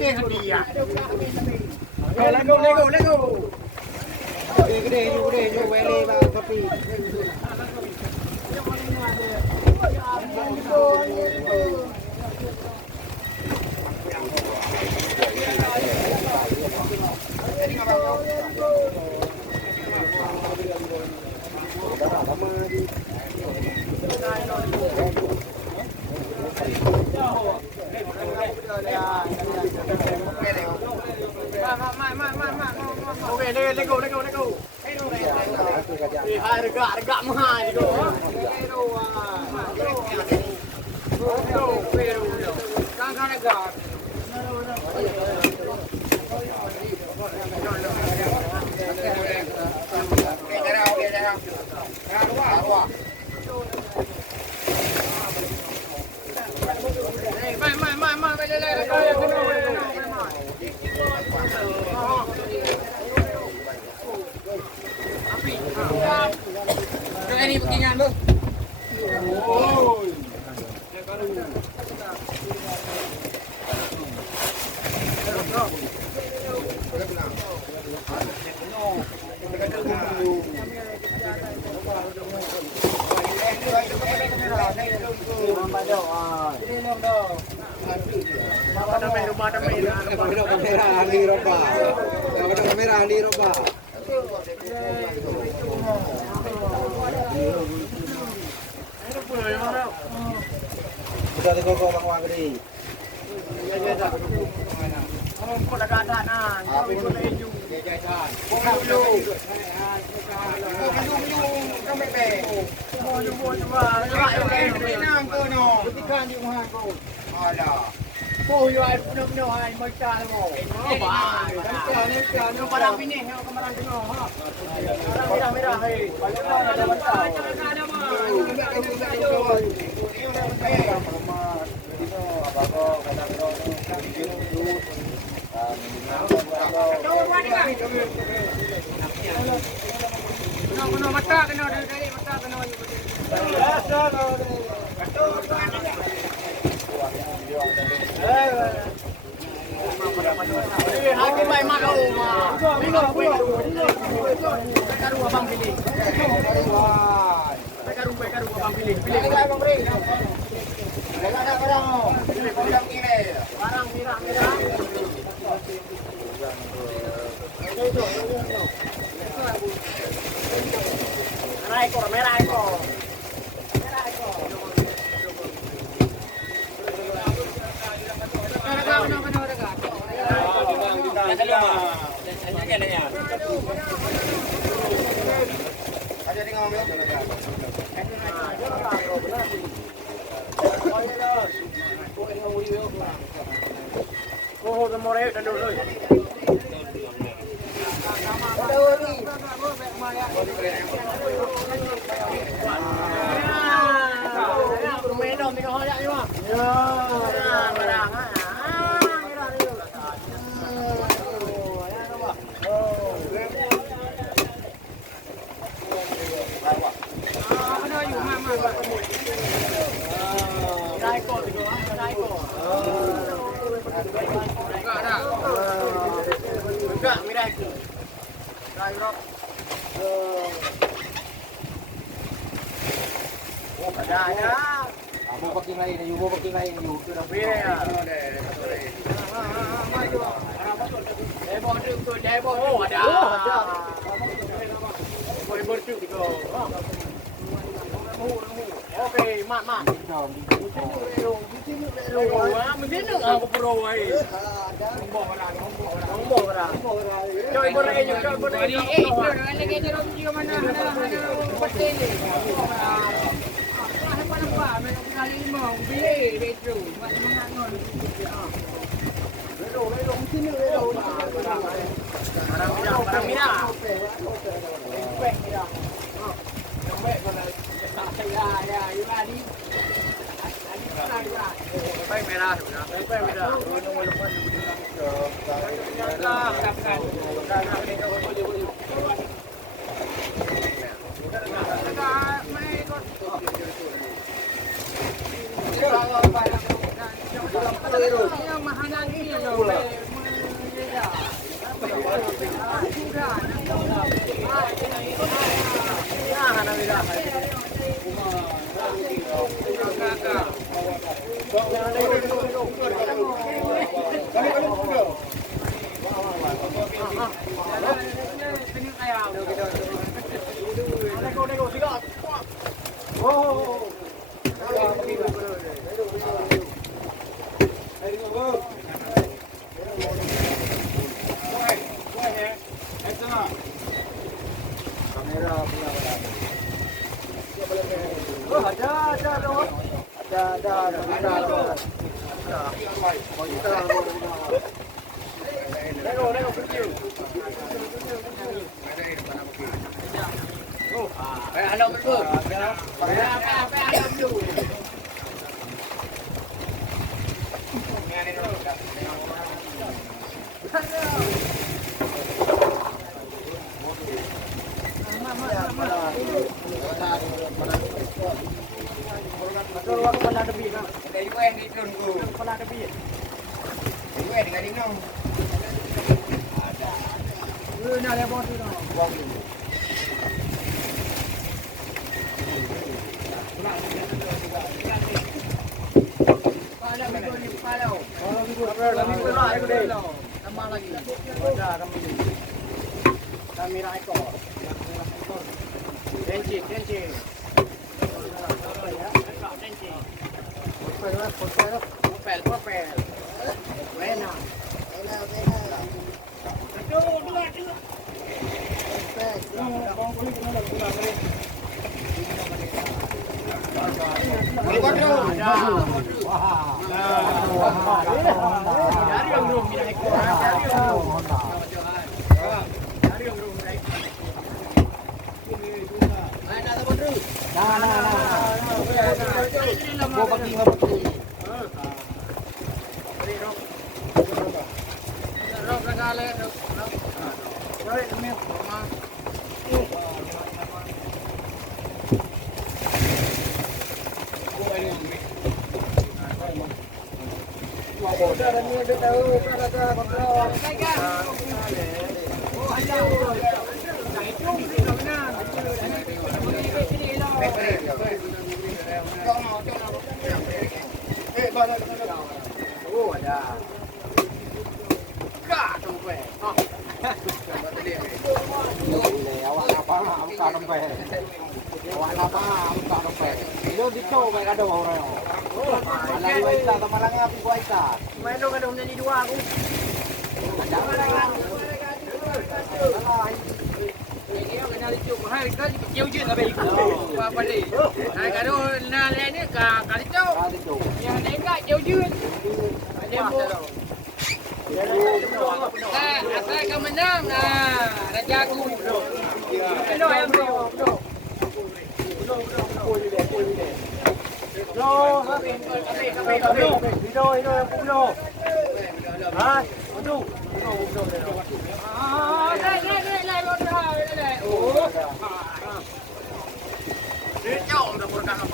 dia dia. Let go. Gede, wele bang kopi. Okay, let go. Harga mahal itu. Kan harga. Ini beginian lu. Kamera di roba. Sudah dikoko bang Wagri. Kau dah ada kau ikut leju. Oh, you are benar-benar hai macam tu. Macam barang ini, barang tu. Merah, hai. Ada macam. Aku main malu mah. Bingung. Karu abang pilih. Karu abang pilih. Pilih abang beri. Ada barang. Pilih kiri. Barang merah. Merah ekor. Oh, mau rek dan dulu. Minum di kau ya, Enggak, mira itu. Dai, bro. Oh, ada. Kamu pakai lain, you pakai lain, you sudah pilih ya. Oh, ada. Boleh bercu diko. Oke, mak. Mungkin aku pro ai. Ngomong orang. Coy boleh je, coy boleh. Lagi je rom juga mana betul ni. Apa mereka kali mau beli betul. Mana non. Ledo mungkin ledo. Barang mira. Baik mira. Baik mana. Ya, Yunani. Baik merah. Yang mahanan ini loh. Kamera ekor. Kenci. Popel. Enak. Oh, ada. Kak, sampai. Awak apa? Buka dompet. Awak apa? Buka dompet. Itu dicoba kado orang. Malang Waisa sama malang api Waisa. Main dong ada menjadi dua aku. Jangan jangan. Ini kena licuk. Hai, kau jauh je sampai ikut. Apa ni? Hai, kado nak lain ni kak licuk. Yang lain kak jauh je. Ada bu. Asal kau menang, raja aku. Hello, yang bro. Dia jauh dah berkata.